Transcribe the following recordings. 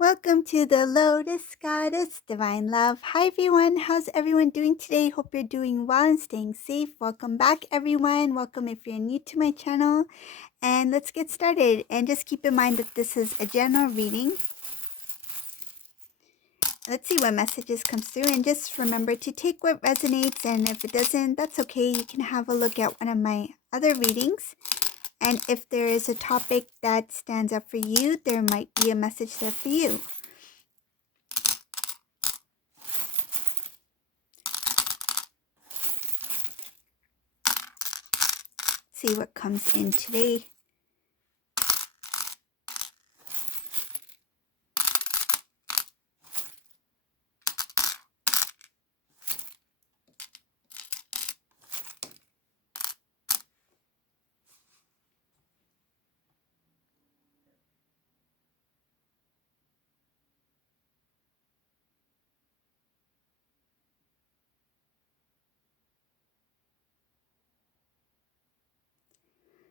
Welcome to the Lotus Goddess Divine Love. Hi everyone, how's everyone doing today? Hope you're doing well and staying safe. Welcome back everyone. Welcome if you're new to my channel. And let's get started. And just keep in mind that this is a general reading. Let's see what messages comes through, and just remember to take what resonates, and if it doesn't, that's okay. You can have a look at one of my other readings. And if there is a topic that stands up for you, there might be a message there for you. See what comes in today.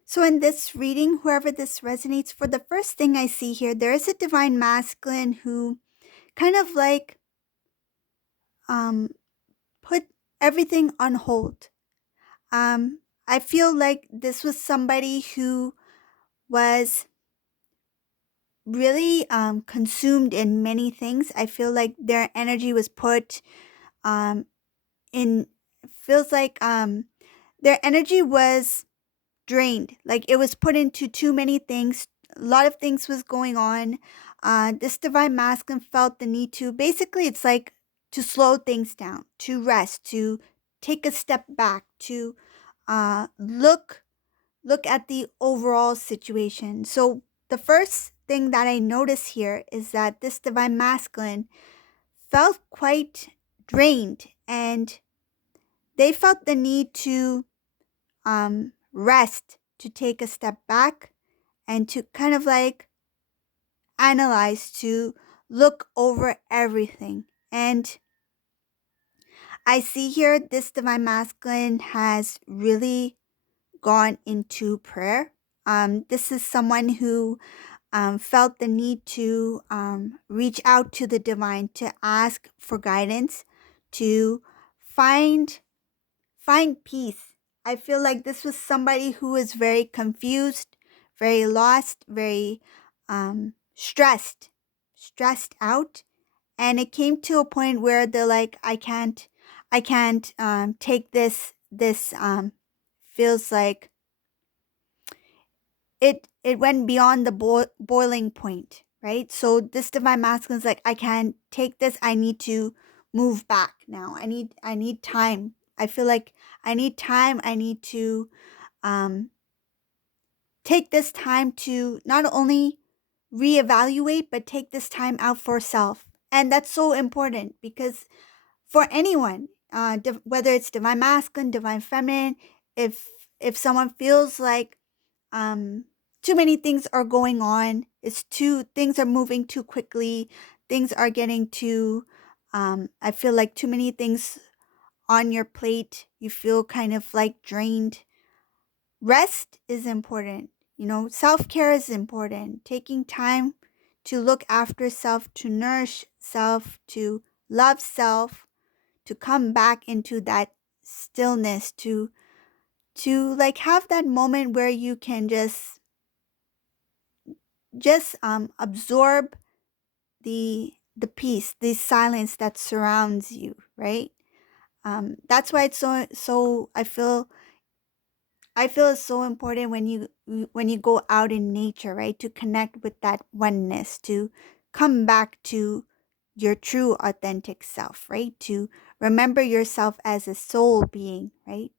So in this reading, whoever this resonates for, the first thing I see here, there is a divine masculine who kind of like put everything on hold. I feel like this was somebody who was really consumed in many things. I feel like their energy was put in, feels like their energy was drained. Like it was put into too many things. A lot of things was going on. This divine masculine felt the need to, basically it's like to slow things down, to rest, to take a step back, to look at the overall situation. So the first thing that I notice here is that this divine masculine felt quite drained, and they felt the need to rest, to take a step back, and to kind of like analyze, to look over everything. And I see here this divine masculine has really gone into prayer. This is someone who felt the need to reach out to the divine, to ask for guidance, to find peace. I feel like this was somebody who was very confused, very lost, very stressed out. And it came to a point where they're like, I can't take this. This feels like it went beyond the boiling point, right? So this divine masculine is like, I can't take this. I need to move back now. I need time. I feel like I need time. I need to take this time to not only reevaluate, but take this time out for self. And that's so important, because for anyone, whether it's divine masculine, divine feminine, if someone feels like too many things are going on, things are moving too quickly, things are getting too, I feel like too many things on your plate, you feel kind of like drained. Rest is important. Self-care is important. Taking time to look after self, to nourish self, to love self, to come back into that stillness, to like have that moment where you can just absorb the peace, the silence that surrounds you, right? That's why it's so I feel it's so important when you go out in nature, right? To connect with that oneness, to come back to your true authentic self, right? To remember yourself as a soul being, right?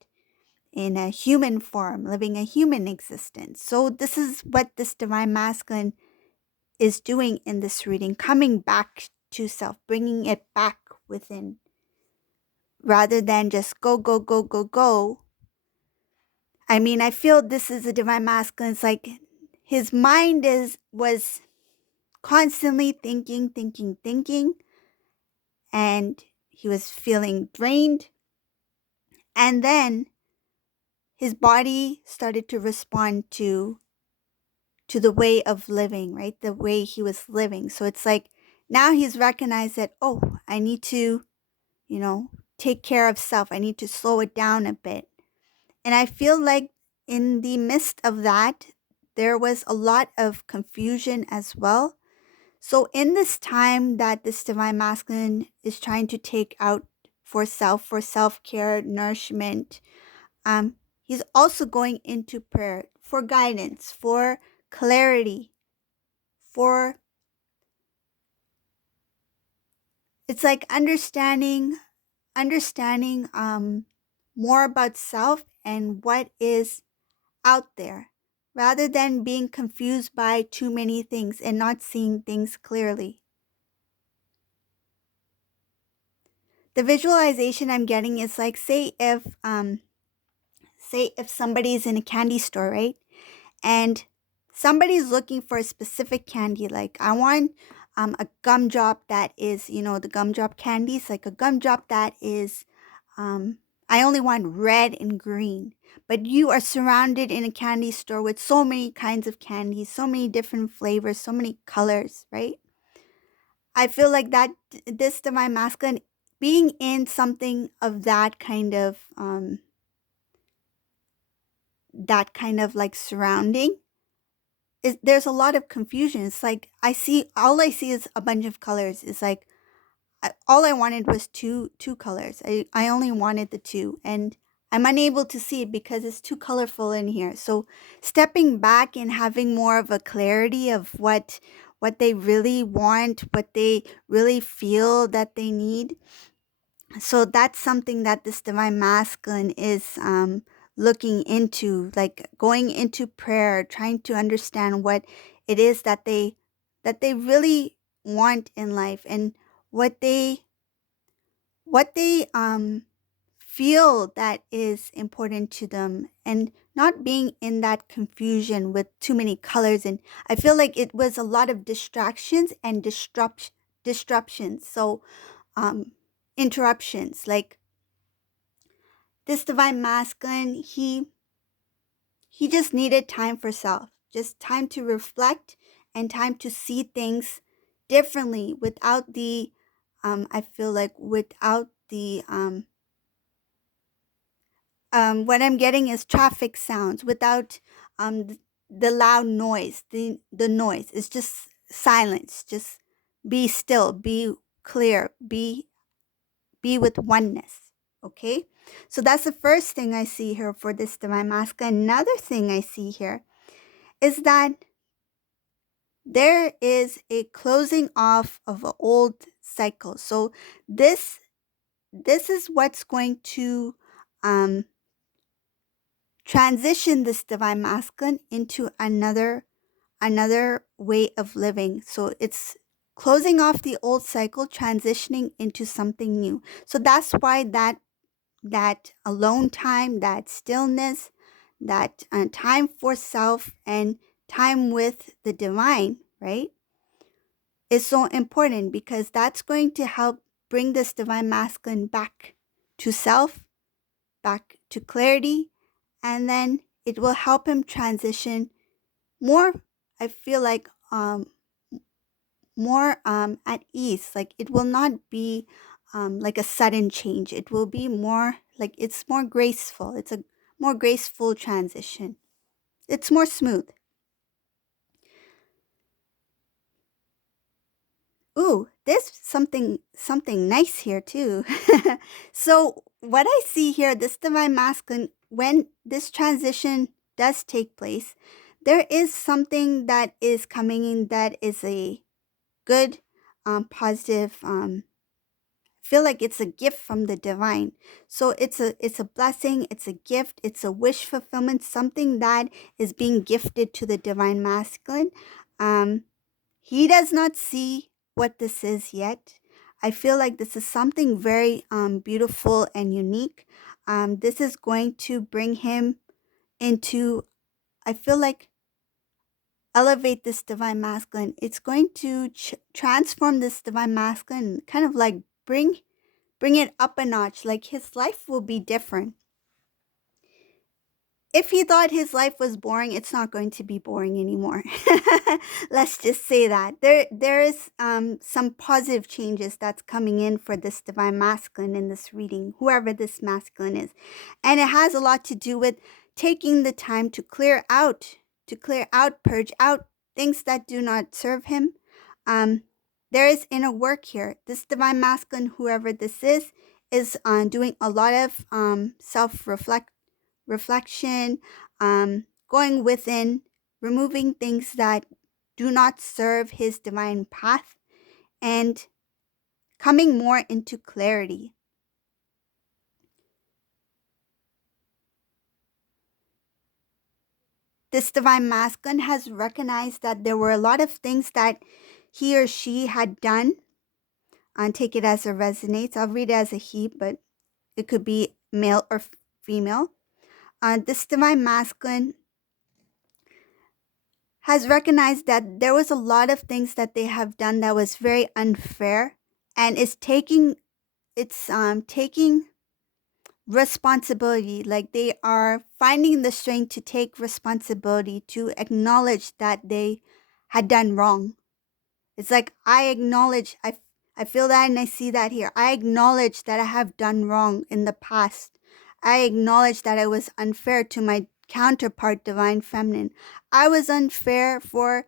In a human form, living a human existence. So this is what this divine masculine is doing in this reading, coming back to self, bringing it back within, rather than just go, go, go, go, go. I mean, I feel this is a divine masculine. It's like his mind was constantly thinking, thinking, thinking, and he was feeling drained. And then his body started to respond to the way of living, right? The way he was living. So it's like Now he's recognized that, oh, I need to, you know, take care of self. I need to slow it down a bit. And I feel like in the midst of that, there was a lot of confusion as well. So, in this time that this divine masculine is trying to take out for self care, nourishment, he's also going into prayer for guidance, for clarity, for it's like understanding more about self and what is out there rather than being confused by too many things and not seeing things clearly. The visualization I'm getting is like, say if somebody's in a candy store, right? And somebody's looking for a specific candy, like I want a gumdrop that is, the gumdrop candies, like a gumdrop that is I only want red and green. But you are surrounded in a candy store with so many kinds of candies, so many different flavors, so many colors, right? I feel like that this divine masculine being in something of that kind of like surrounding is there's a lot of confusion. It's like all I see is a bunch of colors. It's like all I wanted was two colors. I only wanted the two, and I'm unable to see it because it's too colorful in here. So stepping back and having more of a clarity of what they really want, what they really feel that they need. So that's something that this divine masculine is looking into, like going into prayer, trying to understand what it is that they really want in life, and what they feel that is important to them, and not being in that confusion with too many colors. And I feel like it was a lot of distractions and disruptions. So um interruptions, like this divine masculine, he just needed time for self, just time to reflect and time to see things differently without the I feel like without the what I'm getting is traffic sounds, without the loud noise, the noise. It's just silence. Just be still, be clear, be with oneness. Okay? So that's the first thing I see here for this divine masculine. Another thing I see here is that there is a closing off of an old cycle. So this this is what's going to um transition this divine masculine into another way of living. So it's closing off the old cycle, transitioning into something new. So that's why that alone time, that stillness, that time for self and time with the divine, right, is so important, because that's going to help bring this divine masculine back to self, back to clarity, and then it will help him transition more, I feel like, more at ease. Like it will not be like a sudden change. It will be more like it's more graceful. It's a more graceful transition. It's more smooth. Ooh, there's something nice here too. So what I see here, this divine masculine, when this transition does take place, there is something that is coming in that is a good, positive. Feel like it's a gift from the divine. So it's a blessing. It's a gift. It's a wish fulfillment. Something that is being gifted to the divine masculine. Um, he does not see what this is yet. I feel like this is something very beautiful and unique. This is going to bring him into, I feel like, elevate this divine masculine. It's going to transform this divine masculine, kind of like bring it up a notch. Like his life will be different. if he thought his life was boring, it's not going to be boring anymore. Let's just say that there is some positive changes that's coming in for this divine masculine in this reading, whoever this masculine is, and it has a lot to do with taking the time to clear out, purge out things that do not serve him. Um, there is inner work here. This divine masculine, whoever this is doing a lot of self reflection, going within, removing things that do not serve his divine path, and coming more into clarity. This divine masculine has recognized that there were a lot of things that he or she had done. And take it as it resonates. I'll read it as a he, but it could be male or female. This divine masculine has recognized that there was a lot of things that they have done that was very unfair, and is taking taking responsibility. Like, they are finding the strength to take responsibility, to acknowledge that they had done wrong. It's like, I acknowledge, I feel that and I see that here. I acknowledge that I have done wrong in the past. I acknowledge that I was unfair to my counterpart, divine feminine. I was unfair for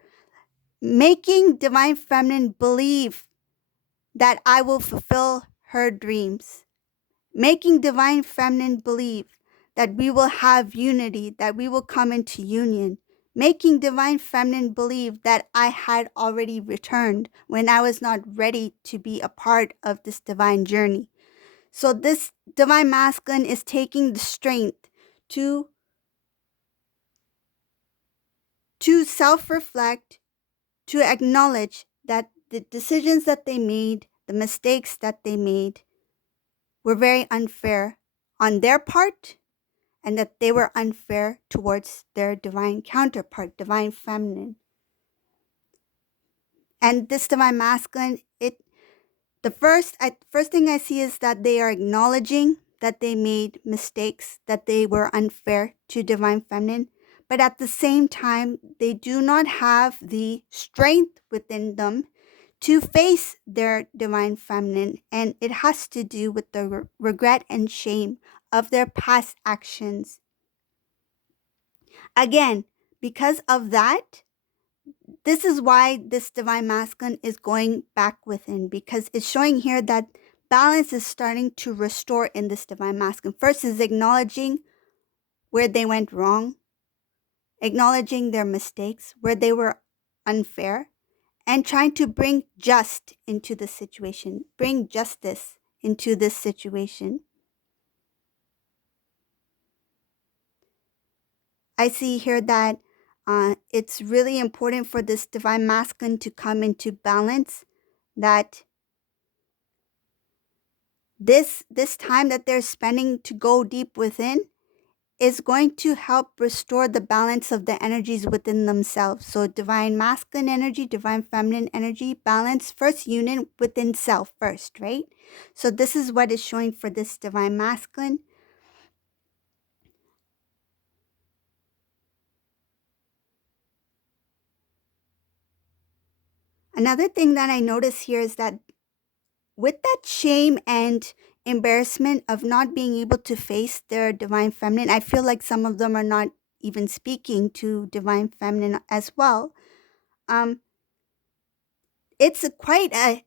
making divine feminine believe that I will fulfill her dreams, making divine feminine believe that we will have unity, that we will come into union, making divine feminine believe that I had already returned when I was not ready to be a part of this divine journey. So this divine masculine is taking the strength to self-reflect, to acknowledge that the decisions that they made, the mistakes that they made, were very unfair on their part, and that they were unfair towards their divine counterpart, divine feminine. And this divine masculine, the first thing I see is that they are acknowledging that they made mistakes, that they were unfair to divine feminine, but at the same time, they do not have the strength within them to face their divine feminine, and it has to do with the regret and shame of their past actions. Again, because of that, this is why this divine masculine is going back within, because it's showing here that balance is starting to restore in this divine masculine. First is acknowledging where they went wrong, acknowledging their mistakes, where they were unfair, and trying to bring just into the situation, bring justice into this situation. I see here that it's really important for this divine masculine to come into balance, that this time that they're spending to go deep within is going to help restore the balance of the energies within themselves. So divine masculine energy, divine feminine energy, balance, first union within self first, right? So this is what is showing for this divine masculine. Another thing that I notice here is that with that shame and embarrassment of not being able to face their divine feminine, I feel like some of them are not even speaking to divine feminine as well. Um, it's quite a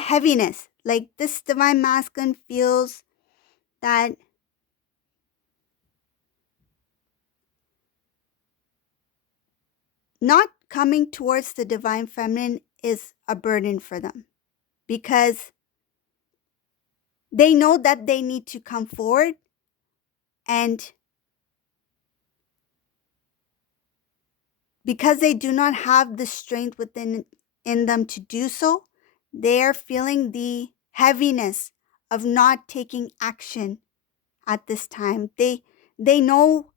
heaviness. Like, this divine masculine feels that not coming towards the divine feminine is a burden for them, because they know that they need to come forward, and because they do not have the strength within in them to do so, they are feeling the heaviness of not taking action at this time. They know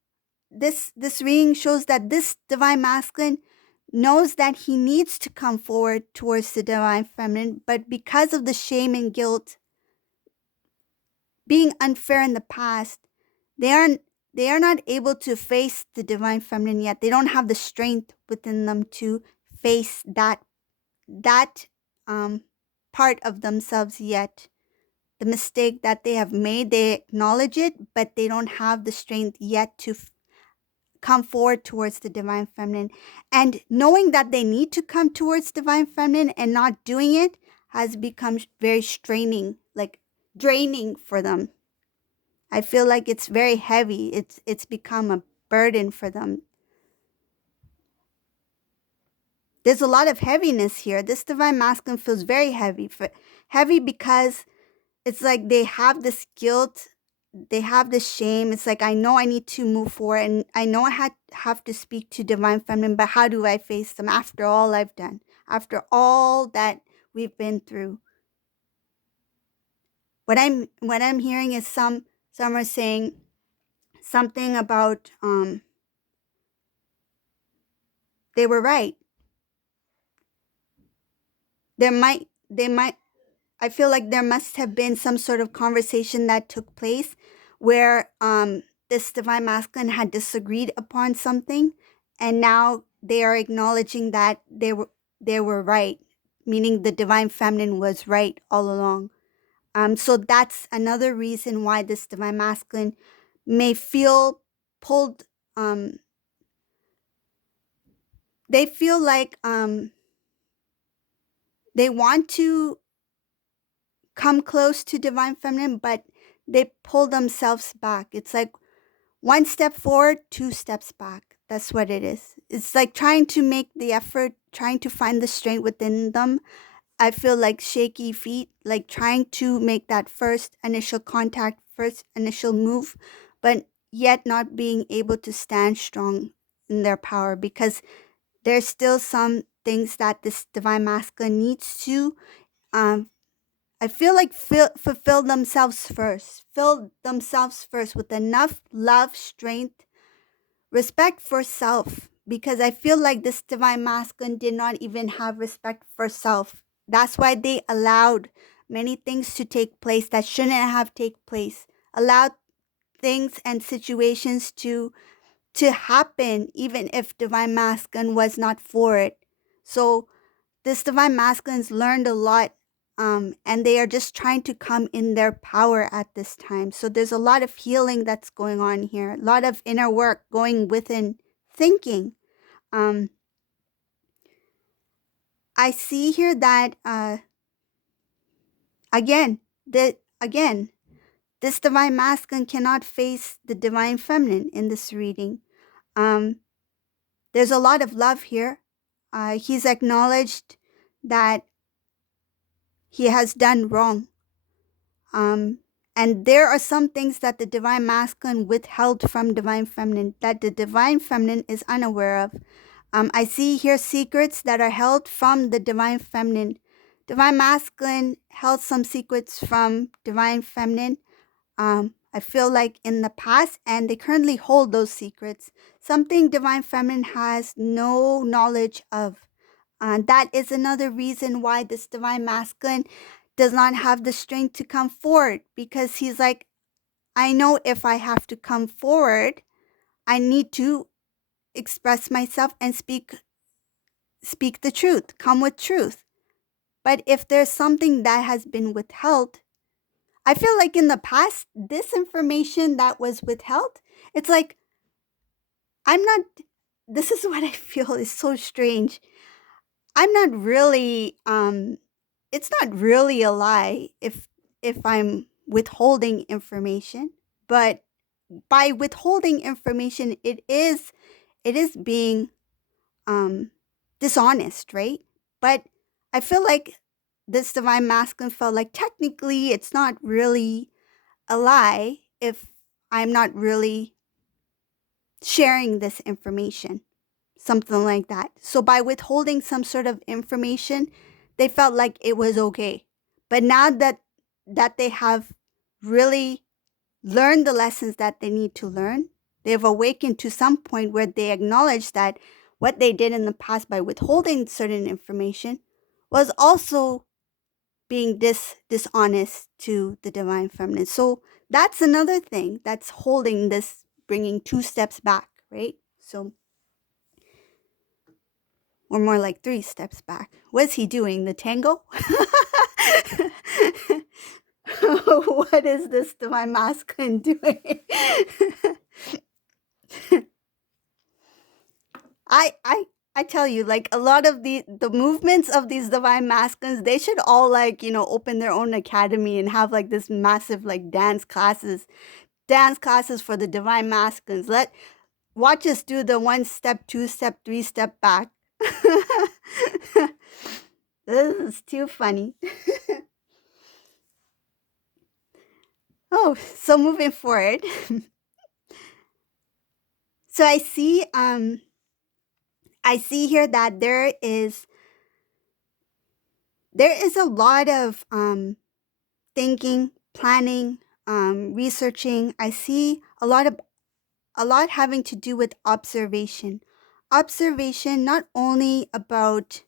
this reading shows that this divine masculine knows that he needs to come forward towards the divine feminine, but because of the shame and guilt, being unfair in the past, they aren't they are not able to face the divine feminine yet. They don't have the strength within them to face that part of themselves yet. The mistake that they have made, they acknowledge it, but they don't have the strength yet to come forward towards the divine feminine. And knowing that they need to come towards divine feminine and not doing it has become very straining, like draining for them. I feel like it's very heavy. It's become a burden for them. There's a lot of heaviness here. This divine masculine feels very heavy. Heavy because it's like they have this guilt, they have this shame. It's like, I know I need to move forward, and I know I have to speak to divine feminine, but how do I face them after all I've done, after all that we've been through? What I'm hearing is some are saying something about they were right. They might I feel like there must have been some sort of conversation that took place where this divine masculine had disagreed upon something, and now they are acknowledging that they were right, meaning the divine feminine was right all along. So that's another reason why this divine masculine may feel pulled. They feel like they want to come close to divine feminine, but they pull themselves back. It's like one step forward, two steps back. That's what it is. It's like trying to make the effort, trying to find the strength within them. I feel like shaky feet, like trying to make that first initial contact, first initial move, but yet not being able to stand strong in their power, because there's still some things that this divine masculine needs to um, I feel like fulfill themselves first. Fill themselves first with enough love, strength, respect for self. Because I feel like this divine masculine did not even have respect for self. That's why they allowed many things to take place that shouldn't have taken place. Allowed things and situations to happen even if divine masculine was not for it. So this divine masculines learned a lot, and they are just trying to come in their power at this time. So there's a lot of healing that's going on here, a lot of inner work going within thinking. um, I see here that again again this divine masculine cannot face the divine feminine in this reading. um, there's a lot of love here. He's acknowledged that he has done wrong. And there are some things that the divine masculine withheld from divine feminine that the divine feminine is unaware of. I see here secrets that are held from the divine feminine. Divine masculine held some secrets from divine feminine. I feel like in the past, and they currently hold those secrets. Something divine feminine has no knowledge of. That is another reason why this divine masculine does not have the strength to come forward, because he's like, I know if I have to come forward, I need to express myself and speak the truth, come with truth. But if there's something that has been withheld, I feel like in the past, this information that was withheld, it's like, I'm not, this is what I feel is so strange. I'm not really, it's not really a lie if I'm withholding information, but by withholding information, it is being dishonest, right? But I feel like this divine masculine felt like technically it's not really a lie if I'm not really sharing this information, something like that. So by withholding some sort of information, they felt like it was okay. But now that they have really learned the lessons that they need to learn, they've awakened to some point where they acknowledge that what they did in the past by withholding certain information was also being dishonest to the divine feminine. So that's another thing that's holding this bringing 2 steps back, right? So, or more like 3 steps back. What's he doing? The tango? What is this divine masculine doing? I I I tell you, like a lot of the movements of these divine masculines, they should all like, open their own academy and have like this massive like dance classes for the divine masculines. Watch us do the 1 step, 2 step, 3 step back. This is too funny. Oh, so moving forward. So I see here that there is a lot of thinking, planning, researching. I see a lot having to do with observation. Observation not only about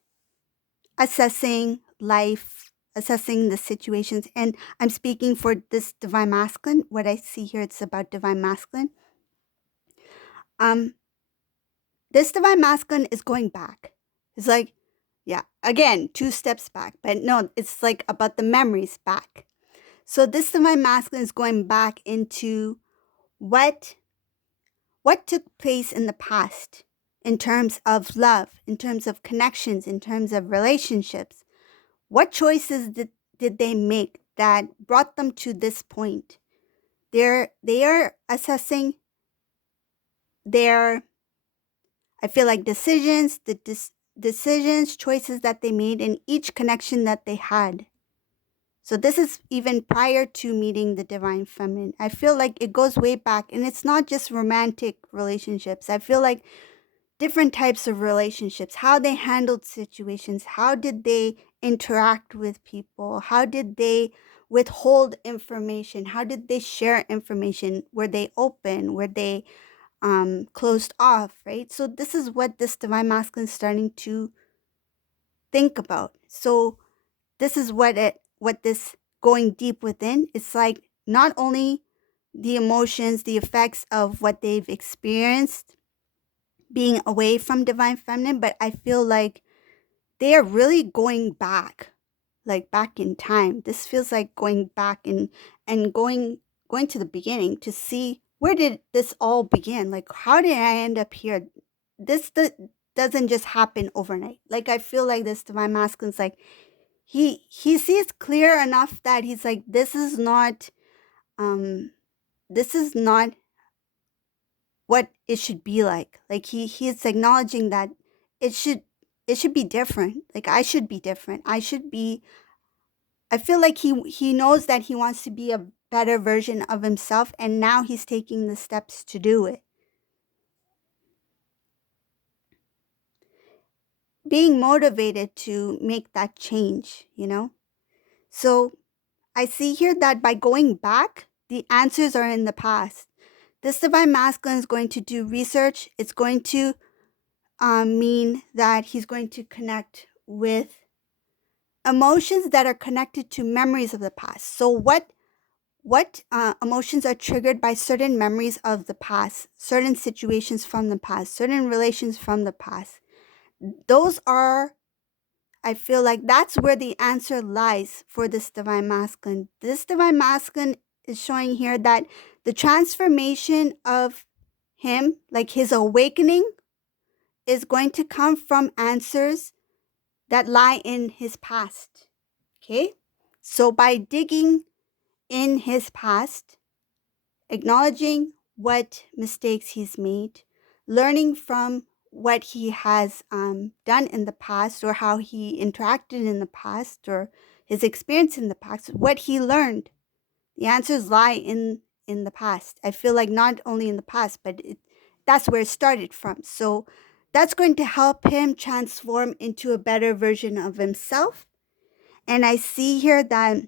assessing life, assessing the situations, and I'm speaking for this divine masculine. What I see here, it's about divine masculine. Um, this divine masculine is going back. It's like, yeah, again, 2 steps back, but no, it's like about the memories back. So this divine masculine is going back into what took place in the past in terms of love, in terms of connections, in terms of relationships. What choices did they make that brought them to this point? They are assessing their, I feel like, decisions, decisions, choices that they made in each connection that they had. So this is even prior to meeting the divine feminine. I feel like it goes way back, and it's not just romantic relationships. I feel like different types of relationships, how they handled situations, how did they interact with people, how did they withhold information, how did they share information, were they open, were they closed off, right? So this is what this divine masculine is starting to think about. So this is what this going deep within, it's like not only the emotions, the effects of what they've experienced being away from divine feminine, but I feel like they are really going back, like back in time. This feels like going back and going to the beginning to see where did this all begin? Like how did I end up here? This doesn't just happen overnight. Like I feel like this divine masculine's like he sees clear enough that he's like um this is not what it should be like. Like he's acknowledging that it should it should be different. Like I should be different. I feel like he knows that he wants to be a better version of himself, and now he's taking the steps to do it. Being motivated to make that change. So I see here that by going back, the answers are in the past. This divine masculine is going to do research. It's going to mean that he's going to connect with emotions that are connected to memories of the past. So what emotions are triggered by certain memories of the past, certain situations from the past, certain relations from the past? Those are, I feel like that's where the answer lies for this divine masculine. This divine masculine is showing here that the transformation of him, like his awakening, is going to come from answers that lie in his past. Okay? So by digging in his past, acknowledging what mistakes he's made, learning from what he has done in the past, or how he interacted in the past, or his experience in the past, what he learned, the answers lie in the past. I feel like not only in the past, but that's where it started from. So that's going to help him transform into a better version of himself. And I see here that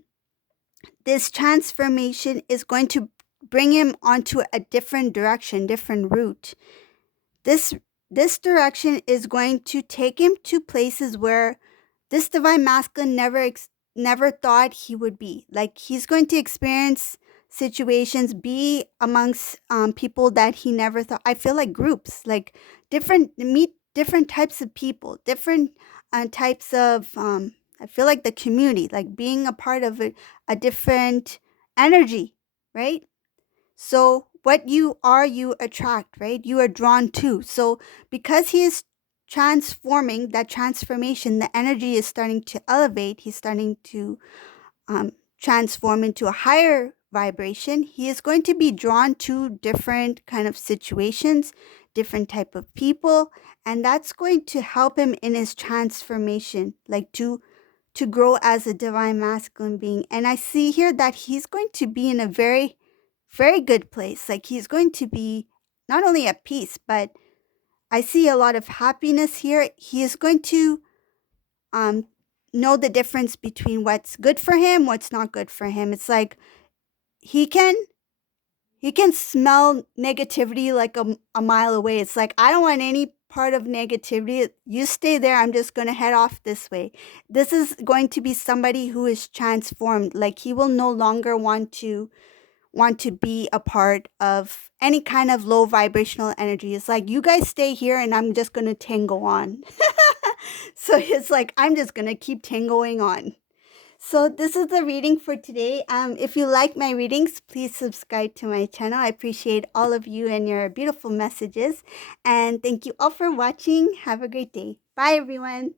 this transformation is going to bring him onto a different direction, different route. This direction is going to take him to places where this divine masculine never thought he would be. Like he's going to experience situations, be amongst people that he never thought. I feel like groups, like meet different types of people, different types of. I feel like the community, like being a part of a different energy, right? So what you are, you attract, right? You are drawn to. So because he is transforming, that transformation, the energy is starting to elevate. He's starting to um, transform into a higher vibration. He is going to be drawn to different kind of situations, different type of people, and that's going to help him in his transformation, like to grow as a divine masculine being. And I see here that he's going to be in a very, very good place. Like he's going to be not only at peace, but I see a lot of happiness here. He is going to um, know the difference between what's good for him, what's not good for him. It's like he can he can smell negativity like a mile away. It's like, I don't want any part of negativity. You stay there. I'm just going to head off this way. This is going to be somebody who is transformed. Like he will no longer want to be a part of any kind of low vibrational energy. It's like, you guys stay here and I'm just going to tango on. So it's like, I'm just going to keep tangoing on. So this is the reading for today. If you like my readings, please subscribe to my channel. I appreciate all of you and your beautiful messages. And thank you all for watching. Have a great day. Bye, everyone.